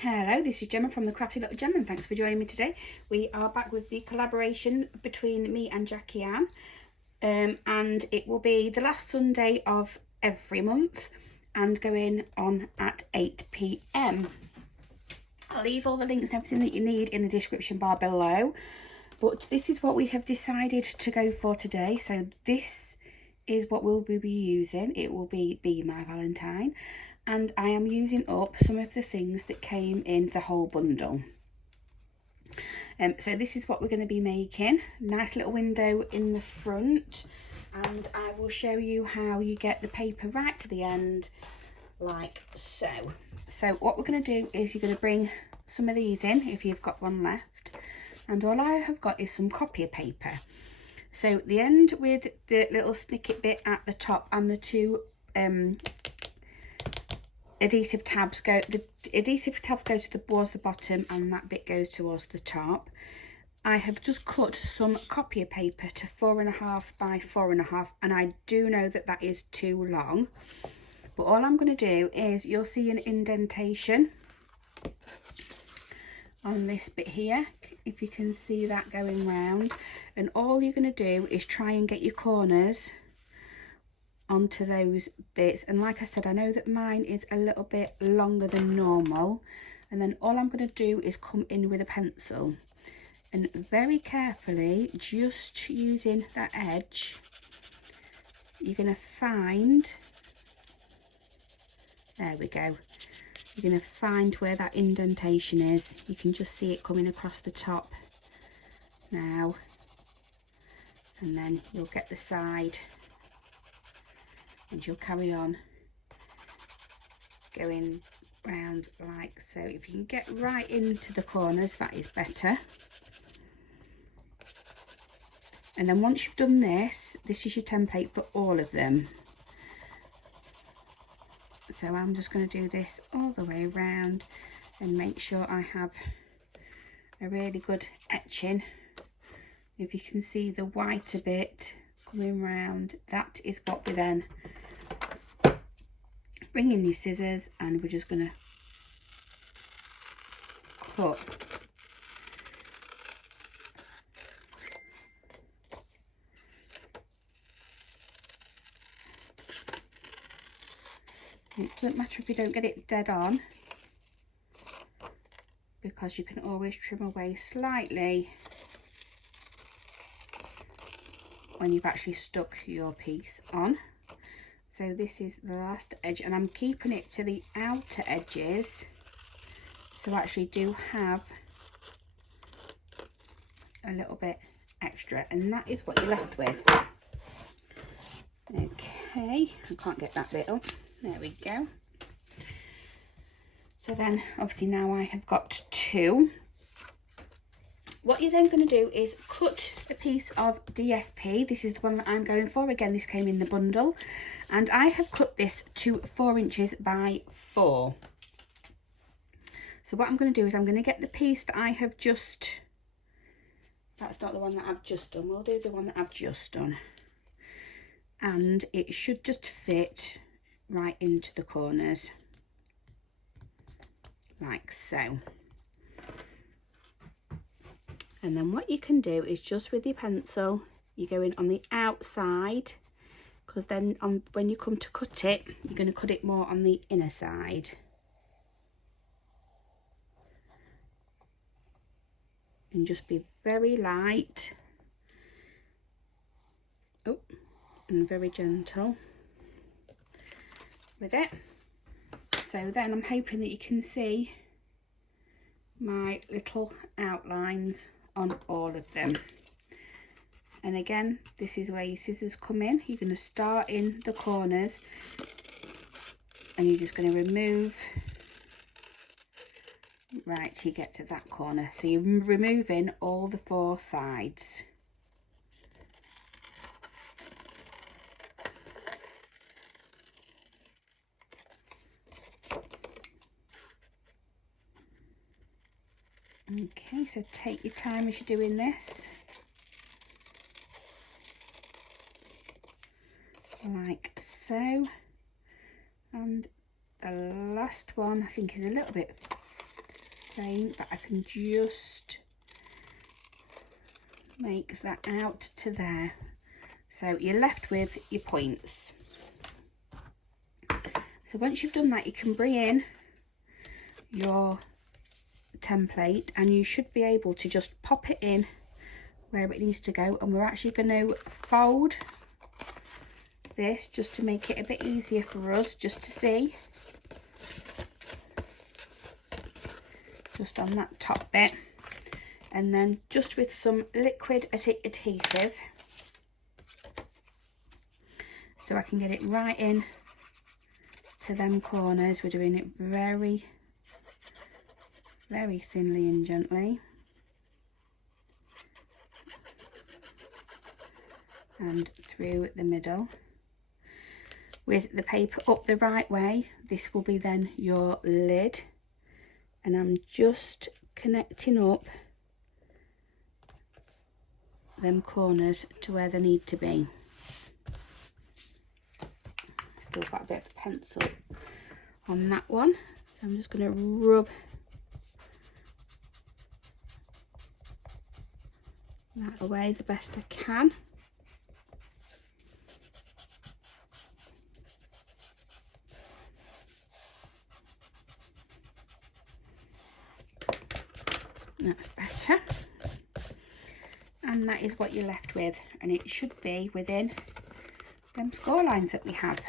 Hello, this is Gemma from the Crafty Little Gem, and thanks for joining me today. We are back with the collaboration between me and Jackie Ann, and it will be the last Sunday of every month and going on at 8 p.m. I'll leave all the links and everything that you need in the description bar below, but this is what we have decided to go for today. So this is what we'll be using. It will be My Valentine. And I am using up some of the things that came in the whole bundle. So this is what we're going to be making. Nice little window in the front, and I will show you how you get the paper right to the end, like so. So what we're going to do is you're going to bring some of these in if you've got one left, and all I have got is some copier paper. So the end with the little snicket bit at the top and the two adhesive tabs go towards the bottom, and that bit goes towards the top. I have just cut some copier paper to 4.5 by 4.5, and I do know that that is too long, but all I'm going to do is, you'll see an indentation on this bit here, if you can see that going round, and all you're going to do is try and get your corners onto those bits. And like I said, I know that mine is a little bit longer than normal, and then all I'm going to do is come in with a pencil and very carefully, just using that edge, you're going to find, there we go, you're going to find where that indentation is. You can just see it coming across the top now, and then you'll get the side, and you'll carry on going round like so. If you can get right into the corners, that is better. And then once you've done this, this is your template for all of them. So I'm just going to do this all the way around and make sure I have a really good etching. If you can see the whiter bit coming round, that is what we then bring in these scissors, and we're just going to cut it doesn't matter if you don't get it dead on, because you can always trim away slightly when you've actually stuck your piece on. So this is the last edge, and I'm keeping it to the outer edges, so I actually do have a little bit extra, and that is what you're left with. Okay, I can't get that bit up. There we go. So then obviously now I have got two. What you're then going to do is cut a piece of DSP. This is the one that I'm going for. Again, this came in the bundle, and I have cut this to 4 inches by 4. So what I'm going to do is I'm going to get the piece that I have just, that's not the one that I've just done, we'll do the one that I've just done, and it should just fit right into the corners like so. And then what you can do is, just with your pencil, you go in on the outside, because then when you come to cut it, you're going to cut it more on the inner side. And just be very light, oh, and very gentle with it. So then I'm hoping that you can see my little outlines on all of them. And again, this is where your scissors come in. You're going to start in the corners, and you're just going to remove right till you get to that corner. So you're removing all the 4 sides. Okay, so take your time as you're doing this, like so. And the last one I think is a little bit faint, but I can just make that out to there. So you're left with your points. So once you've done that, you can bring in your template and you should be able to just pop it in where it needs to go. And we're actually going to fold this just to make it a bit easier for us just to see. Just on that top bit, and then just with some liquid adhesive so I can get it right in to them corners. We're doing it very, very thinly and gently, and through the middle. With the paper up the right way, this will be then your lid, and I'm just connecting up them corners to where they need to be. Still got a bit of pencil on that one, so I'm just going to rub that away the best I can. That's better, and that is what you're left with, and it should be within them score lines that we have.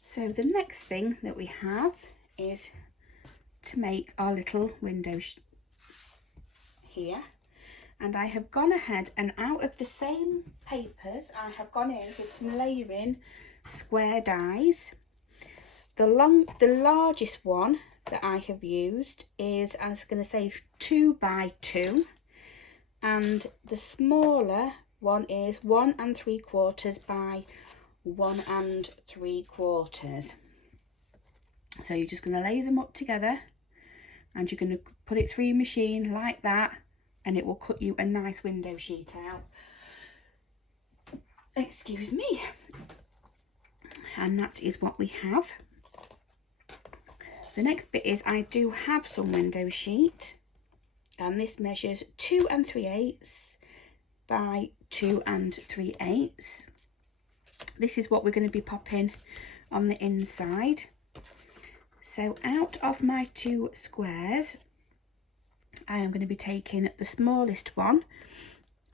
So the next thing that we have is to make our little window here, and I have gone ahead and out of the same papers I have gone in with some layering square dies. The largest one that I have used is, I was going to say, 2 by 2, and the smaller one is 1 3/4 by 1 3/4. So you're just going to lay them up together and you're going to put it through your machine like that, and it will cut you a nice window sheet out. Excuse me. And that is what we have. The next bit is, I do have some window sheet, and this measures 2 3/8 by 2 3/8. This is what we're going to be popping on the inside. So out of my 2 squares, I am going to be taking the smallest one,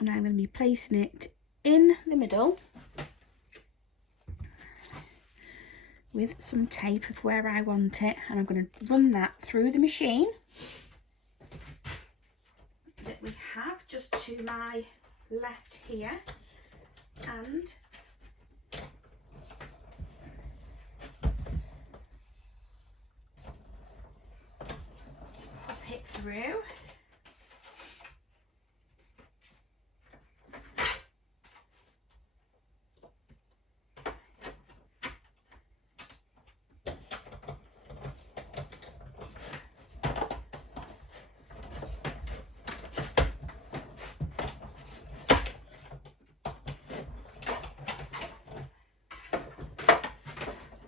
and I'm going to be placing it in the middle with some tape of where I want it, and I'm going to run that through the machine that we have just to my left here, and pop it through.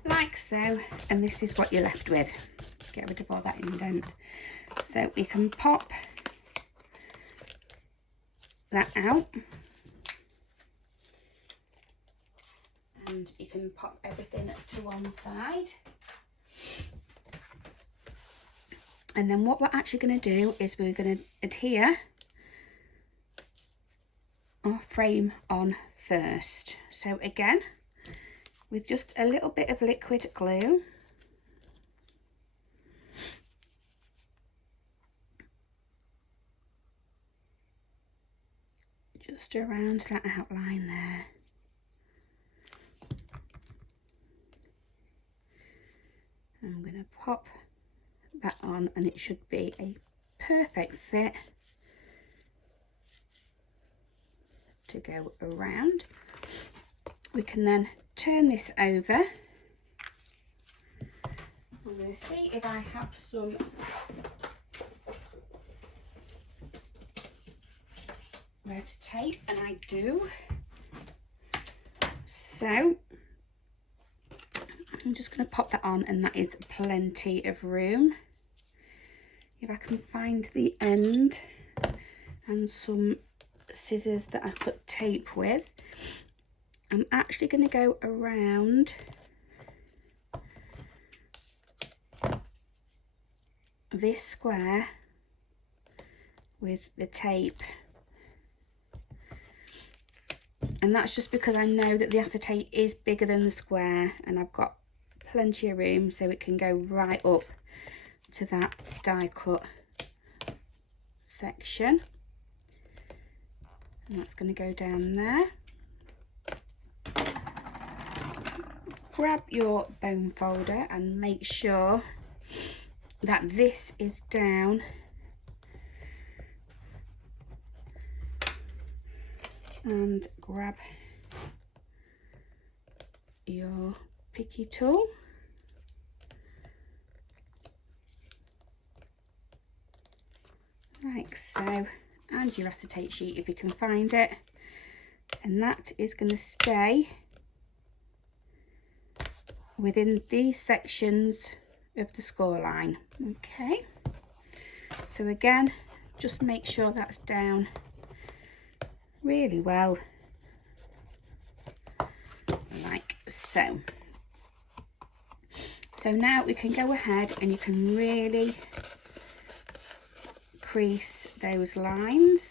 Like so, and this is what you're left with. Get rid of all that indent. So we can pop that out, and you can pop everything to one side. And then what we're actually going to do is we're going to adhere our frame on first. So again, with just a little bit of liquid glue, just around that outline there. I'm going to pop that on, and it should be a perfect fit to go around. We can then turn this over. I'm going to see if I have some red tape, and I do. So I'm just going to pop that on, and that is plenty of room. If I can find the end and some scissors that I put tape with, I'm actually going to go around this square with the tape, and that's just because I know that the acetate is bigger than the square, and I've got plenty of room so it can go right up to that die cut section, and that's going to go down there. Grab your bone folder and make sure that this is down and grab your picky tool like so, and your acetate sheet if you can find it, and that is going to stay within these sections of the score line. Okay, so again, just make sure that's down really well, like so. So now we can go ahead and you can really crease those lines.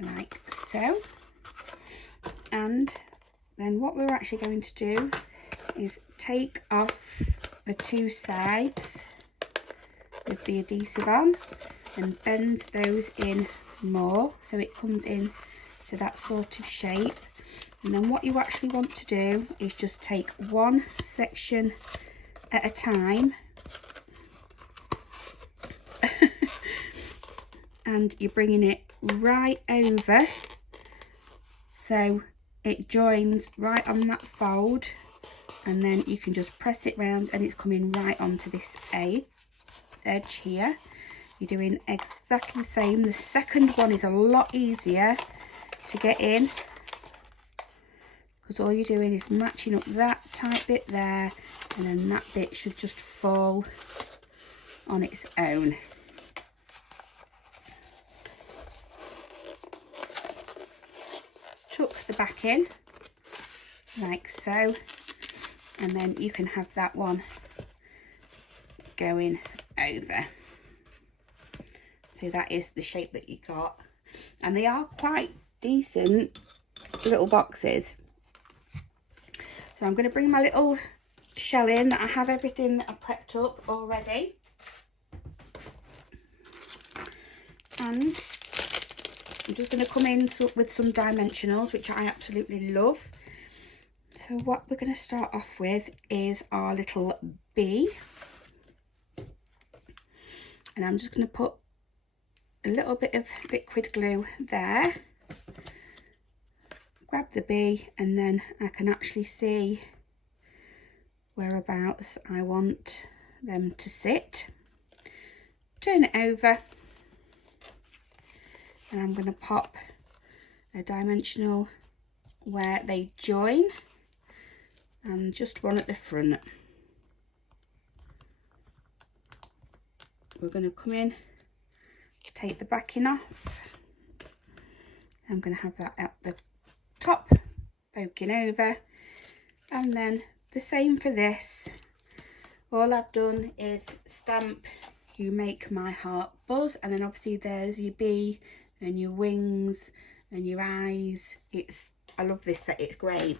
Like so. And then what we're actually going to do is take off the two sides with the adhesive on and bend those in more so it comes in to that sort of shape. And then what you actually want to do is just take one section at a time and you're bringing it right over so it joins right on that fold, and then you can just press it round and it's coming right onto this edge here. You're doing exactly the same. The second one is a lot easier to get in because all you're doing is matching up that tight bit there, and then that bit should just fall on its own. Tuck the back in like so, and then you can have that one going over. So that is the shape that you got, and they are quite decent little boxes. So I'm going to bring my little shell in that I have everything that I prepped up already, and I'm just going to come in with some dimensionals, which I absolutely love. So what we're going to start off with is our little bee, and I'm just going to put a little bit of liquid glue there, grab the bee, and then I can actually see whereabouts I want them to sit. Turn it over, and I'm going to pop a dimensional where they join and just one at the front. We're going to come in, take the backing off. I'm going to have that at the top poking over, and then the same for this. All I've done is stamp "You Make My Heart Buzz," and then obviously there's your bee and your wings and your eyes. I love this set, it's great.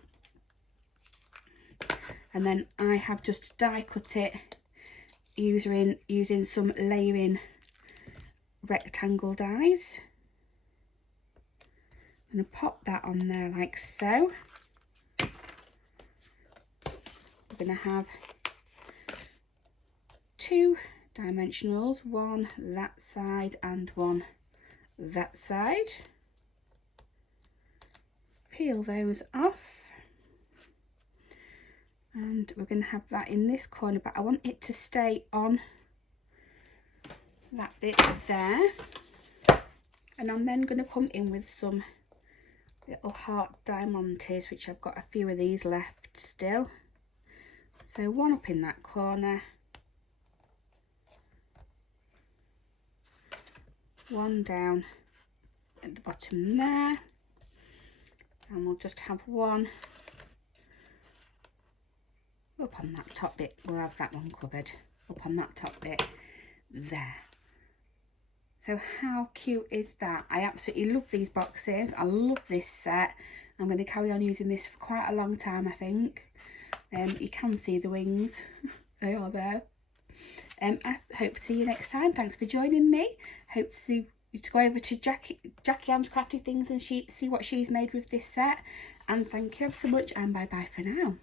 And then I have just die cut it using some layering rectangle dies. I'm going to pop that on there like so. We're going to have two dimensionals, one that side and one that side. Peel those off, and we're going to have that in this corner, but I want it to stay on that bit there. And I'm then going to come in with some little heart diamantes, which I've got a few of these left still. So one up in that corner, one down at the bottom there, and we'll just have one up on that top bit. We'll have that one covered up on that top bit there. So how cute is that? I absolutely love these boxes. I love this set. I'm going to carry on using this for quite a long time, I think. You can see the wings. They are there. I hope to see you next time. Thanks for joining me. Hope to see you to go over to Jackie Ann's Crafty Things and see what she's made with this set. And thank you so much, and bye bye for now.